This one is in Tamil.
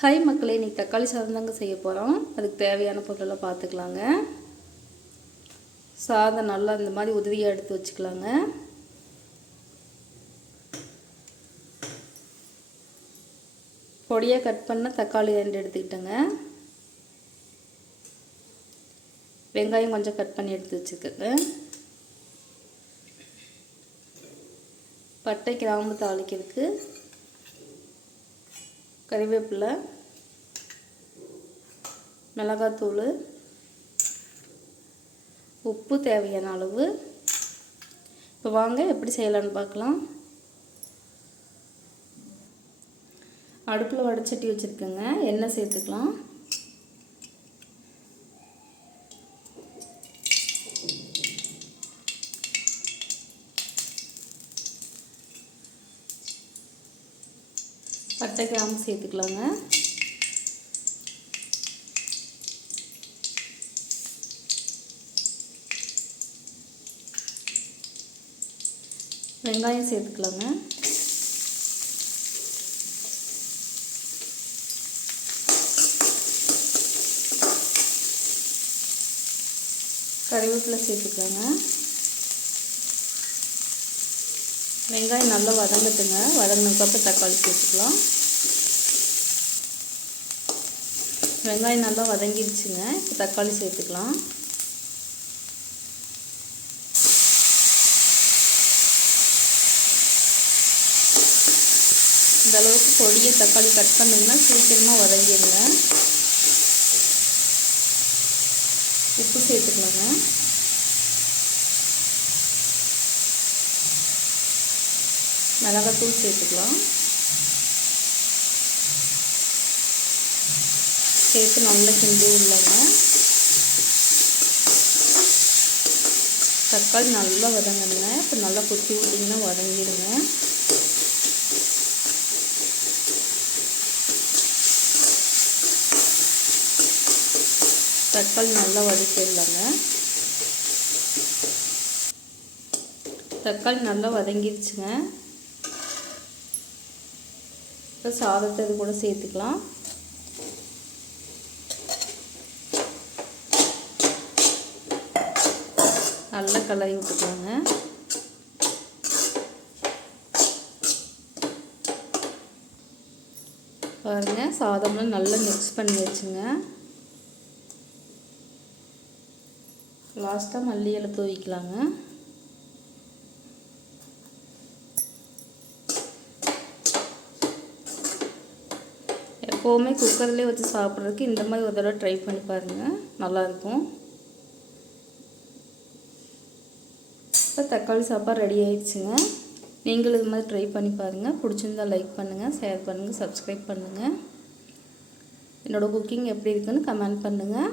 ஹாய் மக்களே, இன்றைக்கி தக்காளி சாதம் தாங்க செய்ய போகிறோம். அதுக்கு தேவையான பொருளெல்லாம் பார்த்துக்கலாங்க. சாதம் நல்லா இந்த மாதிரி உதிரியாக எடுத்து வச்சுக்கலாங்க. பொடியாக கட் பண்ண தக்காளி 2 எடுத்துக்கிட்டேங்க. வெங்காயம் கொஞ்சம் கட் பண்ணி எடுத்து வச்சுக்கோங்க. பட்டை கிராம்பு தாளிக்கிறதுக்கு கறிவேப்பிலை, மிளகாத்தூள், உப்பு தேவையான அளவு. இப்போ வாங்க எப்படி செய்யலான்னு பார்க்கலாம். அடுப்பில் வடைச்சட்டி வச்சுருக்கேங்க. எண்ணெய் சேர்த்துக்கலாம். பட்டை கிராம்பு சேர்த்துக்கலாங்க. வெங்காயம் சேர்த்துக்கலாங்க. கறிவேப்பிலை சேர்த்துக்கலாங்க. வெங்காயம் நல்லா வதங்கட்டுங்க. வதங்கினதுக்கப்புறம் தக்காளி சேர்த்துக்கலாம். வெங்காயம் நல்லா வதங்கிடுச்சுங்க. இப்போ தக்காளி சேர்த்துக்கலாம். இந்த அளவுக்கு பொடியை தக்காளி கட் பண்ணிங்கன்னா சீக்கிரமாக வதங்கிடுங்க. உப்பு சேர்த்துக்கலாங்க. மிளகாத்தூள் சேர்த்துக்கலாம். சேர்த்து நல்லா கிண்டி விடலாங்க. தக்காளி நல்லா வதங்கணுங்க. இப்போ நல்லா கொத்தி விட்டிங்கன்னா வதங்கிடுங்க. தக்காளி நல்லா வதக்கிடலாங்க. தக்காளி நல்லா வதங்கிடுச்சுங்க. இப்போ சாதத்தை இது கூட சேர்த்துக்கலாம். நல்லா கலரி விட்டுக்கலாங்க. பாருங்கள், சாதம்லாம் நல்லா மிக்ஸ் பண்ணி வச்சுங்க. லாஸ்ட்டாக மல்லி இலை தூவிக்கலாங்க. எப்போவுமே குக்கர்லேயே வச்சு சாப்பிட்றதுக்கு இந்த மாதிரி ஒரு தடவை ட்ரை பண்ணி பாருங்கள், நல்லாயிருக்கும். இப்போ தக்காளி சாப்பாடு ரெடி ஆயிடுச்சுங்க. நீங்களும் இது மாதிரி ட்ரை பண்ணி பாருங்கள். பிடிச்சிருந்தால் லைக் பண்ணுங்கள், ஷேர் பண்ணுங்கள், சப்ஸ்கிரைப் பண்ணுங்கள். என்னோடய குக்கிங் எப்படி இருக்குன்னு கமெண்ட் பண்ணுங்கள்.